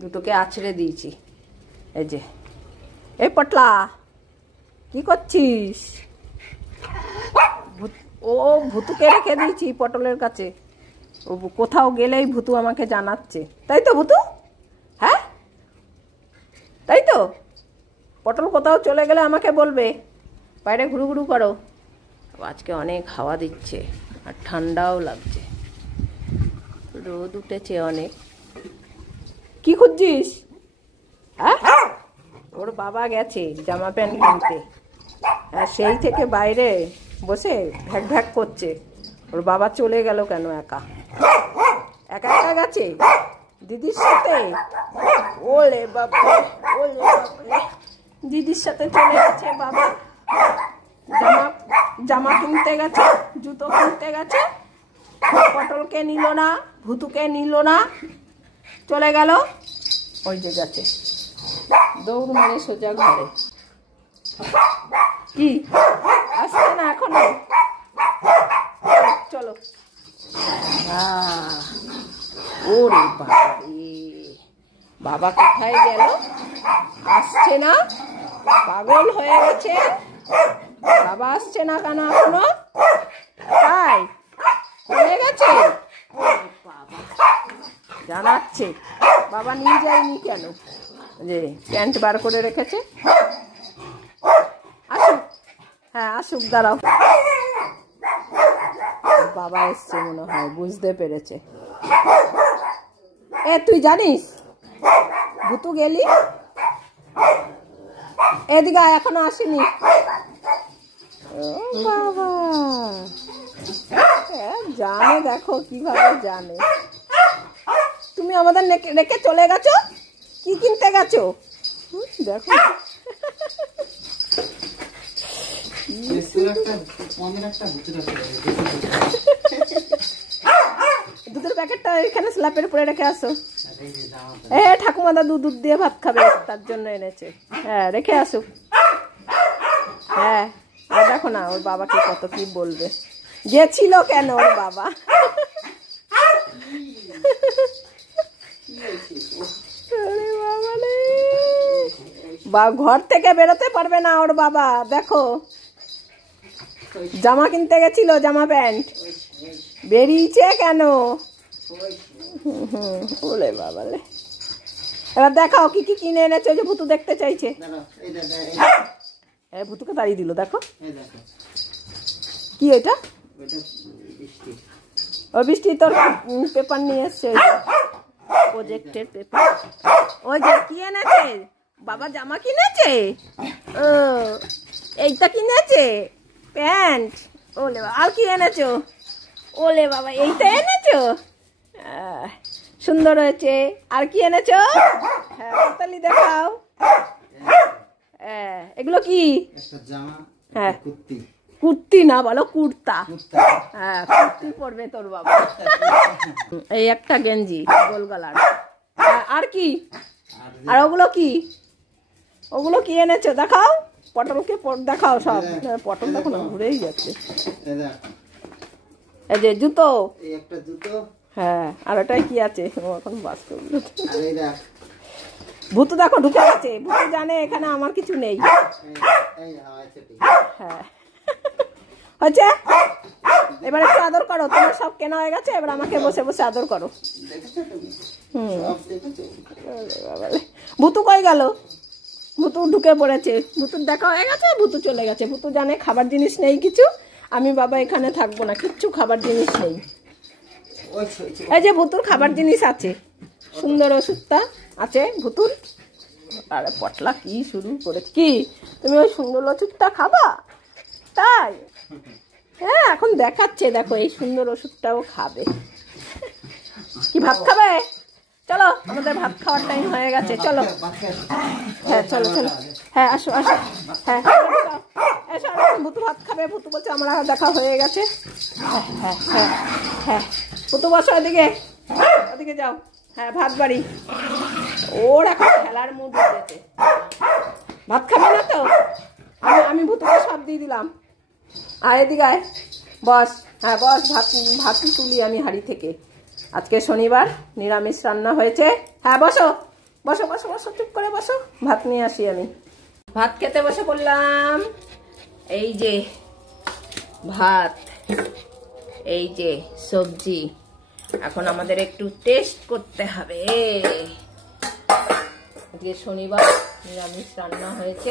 দুটোকে আছড়ে দিয়েছি। এই যে, এই পটলা কি করছিস? ও ভুতুকে রেখে দিয়েছি পটলের কাছে। ও কোথাও গেলেই ভুতু আমাকে জানাচ্ছে, তাই তো ভুতু? হ্যাঁ তাই তো, পটল কোথাও চলে গেলে আমাকে বলবে। বাইরে ঘুরু ঘুরু করো। আজকে অনেক হাওয়া দিচ্ছে আর ঠান্ডাও লাগছে, রোদ উঠেছে অনেক। কি খুঁজছিস? হ্যাঁ, ওর বাবা গেছে জামা প্যান্ট কিনতে, আর সেই থেকে বাইরে বসে ভ্যাক ভ্যাক করছে। ওর বাবা চলে গেল কেন একা একা একা গেছে দিদির সাথে? ওলে বাবা, ওলে বাবা, দিদির সাথে চলে গেছে বাবা। জামা কিনতে গেছে, জুতো কিনতে গেছে। পটলকে নিল না, ভুতুকে নিল না, চলে গেল। ওই যে গেছে, দৌড় মেরে সোজা ঘরে। কি আসছে না এখনো? চলো। ওরে বাবা রে, বাবা কোথায় গেল? আসছে না, পাগল হয়ে গেছে। বাবা আসছে না কেন এখনো? তাই চলে গেছে। বাবা জানাচ্ছে বাবা নিয়ে যায়নি কেন? যে প্যান্ট বার করে রেখেছে। আসুক, হ্যাঁ আসুক, দাঁড়াও। বাবা এসছে মনে হয়, বুঝতে পেরেছে। এ তুই জানিস ভুতু গেলি? এদিকে এখনো আসেনি। বাবা জানে, দেখো কিভাবে জানে। তুমি আমাদের রেখে চলে গেছো, কি কিনতে গেছো? দেখো দুধের প্যাকেটটা এখানে স্ল্যাপের উপরে রেখে আসো। ঠাকুমা দাদু দুধ দিয়ে ভাত খাবে, তার জন্য এনেছে। হ্যাঁ রেখে আসুক। হ্যাঁ দেখো না ওর বাবাকে কত কি বলবে। গেছিল কেন ওর বাবা? ঘর থেকে বেরোতে পারবে না ওর বাবা। দেখো জামা কিনতে গেছিল, জামা প্যান্ট বেরিয়েছে কেন? ওলে বাবালে, এবার দেখাও কি কি কিনে এনেছে। যে ভুতু দেখতে চাইছে। ভুতুকে দাঁড়িয়ে দিল, দেখো কি এটা? ও বৃষ্টি তোর পেপার নিয়ে এসছে, প্রজেক্টের পেপার। ওই যে কি এনেছে বাবা, জামা কিনেছে। ও এইটা কিনেছে, প্যান্ট। ওলে বাবা, আর কি এনেছো? ওলে বাবা, এইটা এনেছো, সুন্দর হয়েছে। আর কি এনেছো? হ্যাঁ পাতালি দেখাও। এগুলো কি? হ্যাঁ কুর্তি না, বলো কুর্তা। হ্যাঁ কুর্তি পরবে তোর বাবা। এই একটা গেঞ্জি গোল গলার। আর কি? আর ওগুলো কি? ওগুলো কি এনেছো দেখাও। পটলকে দেখাও সব। পটল দেখো না ঘুরেই যাচ্ছে। এই যে জুতো, হ্যাঁ। আর ওটাই কি আছে? ও এখন বাস করলো। ভুতু দেখো ঢুকে গেছে। ভুতু জানে এখানে আমার কিছু নেই। হ্যাঁ হচ্ছে। এবার একটু আদর করো। তোমার সব কেনা হয়ে গেছে, এবার আমাকে বসে বসে আদর করো। ভুতু কই গেল? ভুতু ঢুকে পড়েছে। ভুতুর দেখা হয়ে গেছে, ভুতু চলে গেছে। ভুতু জানে খাবার জিনিস নেই কিছু, আমি বাবা এখানে থাকবো না, কিচ্ছু খাবার জিনিস নেই। এই যে ভুতুর খাবার জিনিস আছে, সুন্দর ওষুধটা আছে ভুতুর। আরে পটলা কি শুরু করে, কি তুমি ওই সুন্দর ওষুধটা খাবা? তাই হ্যাঁ এখন দেখাচ্ছে, দেখো এই সুন্দর ওষুধটাও খাবে। কি ভাত খাবে? চলো আমাদের ভাত খাওয়ার টাইম হয়ে গেছে, চলো। হ্যাঁ চলো চলো, হ্যাঁ আসো আসো। হ্যাঁ এসো, ভুতু ভাত খাবে। ভুতু বলছে আমরা দেখা হয়ে গেছে। হ্যাঁ হ্যাঁ হ্যাঁ হ্যাঁ ভুতু বসো, ওদিকে ওদিকে যাও। হ্যাঁ ভাত বাড়ি। ওর এখন খেলার মুড উঠেছে। ভাত খাবে না তো? আমি ভুতুকে সব দিয়ে দিলাম। আয় এদিকে আয়, বস। হ্যাঁ বস, ভাতই তুলি আমি হাঁড়ি থেকে। আজকে শনিবার, নিরামিষ রান্না হয়েছে। হ্যাঁ বসো, বসো বসো বসো, চুপ করে বসো, ভাত নিয়ে আসি আমি। ভাত খেতে বসে পড়লাম। এই যে ভাত, এই যে সবজি। এখন আমাদের একটু টেস্ট করতে হবে। আজকে শনিবার, নিরামিষ রান্না হয়েছে।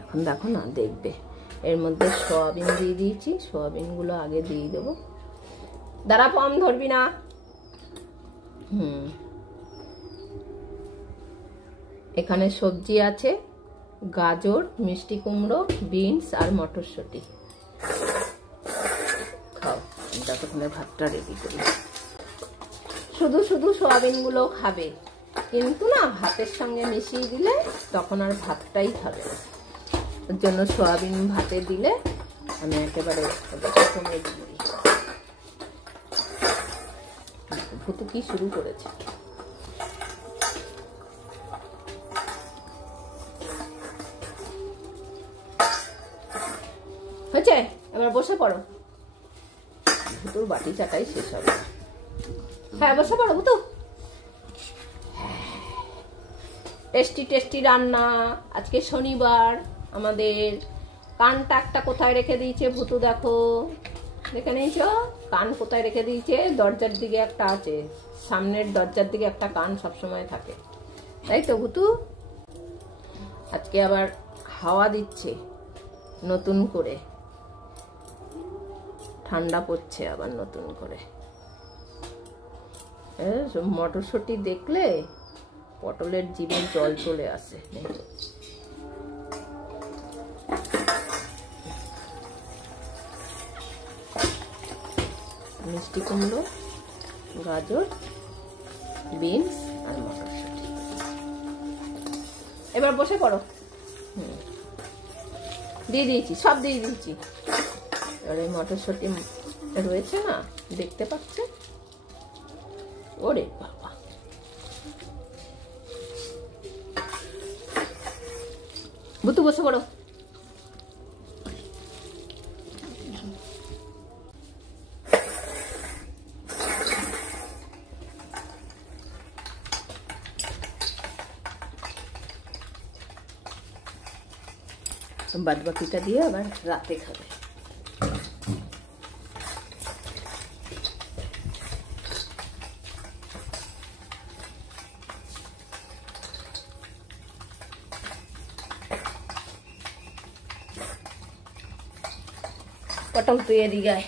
এখন দেখো না, দেখবে এর মধ্যে সয়াবিন দিয়ে দিয়েছি। সয়াবিন গুলো আগে দিয়ে দেবো। দাঁড়া, পম ধরবি না। এখানে সবজি আছে, গাজর, মিষ্টি কুমড়ো, বিনস আর মটরশুঁটি। খাও, যতক্ষণে ভাতটা রেডি করি। শুধু শুধু সয়াবিন গুলো খাবে, কিন্তু না ভাতের সঙ্গে মিশিয়ে দিলে তখন আর ভাতটাই খাবে না। ওর জন্য সয়াবিন ভাতে দিলে আমি একেবারে কমে দিই। ভুতু কি শুরু করেছে। হয়েছে, এবার বসে পড়ো। ভুতুর বাটি চাটাই শেষ হবে। হ্যাঁ, বসে পড়ো ভুতু। টেস্টি টেস্টি রান্না। আজকে শনিবার আমাদের। কানটা একটা কোথায় রেখে দিয়েছে ভুতু, দেখো, দেখে নিয়েছ? কান কোথায় রেখে দিয়েছে? দরজার দিকে একটা আছে, সামনের দরজার দিকে একটা কান সবসময় থাকে, তাই তো ভুতু? আজকে আবার হাওয়া দিচ্ছে নতুন করে, ঠান্ডা পড়ছে আবার নতুন করে। মটরশুঁটি দেখলে পটলের জিভে জল চলে আসে। মিষ্টি কুমড়ো, গাজর, বিনস আর মটরশুঁটি। এবার বসে পড়ো। দিয়ে দিয়েছি, সব দিয়ে দিয়েছি। আর এই মটরশুঁটি রয়েছে না, দেখতে পাচ্ছে? ওরে বাবা, ভুতু বসে পড়ো। বাদ বাকিটা দিয়ে আবার রাতে খাবে। পটল তুই এদিকে আয়।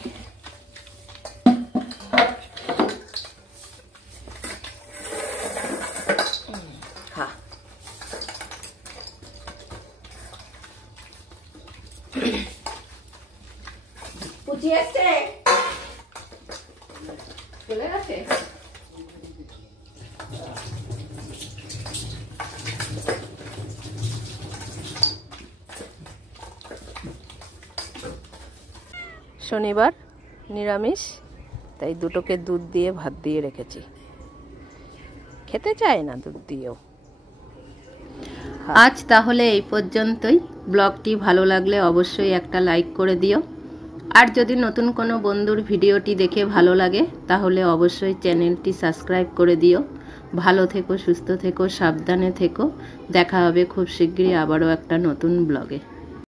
খা। পুচি আসছে, চলে গেছে। শনিবার নিরামিষ, তাই দুটোকে দুধ দিয়ে ভাত দিয়ে রেখেছি। খেতে চায় না দুধ দিয়েও। আজ তাহলে এই পর্যন্তই। ব্লগটি ভালো লাগলে অবশ্যই একটা লাইক করে দিও। আর যদি নতুন কোনো বন্ধুর ভিডিওটি দেখে ভালো লাগে তাহলে অবশ্যই চ্যানেলটি সাবস্ক্রাইব করে দিও। ভালো থেকো, সুস্থ থেকো, সাবধানে থেকো। দেখা হবে খুব শিগগিরই আবারও একটা নতুন ব্লগে।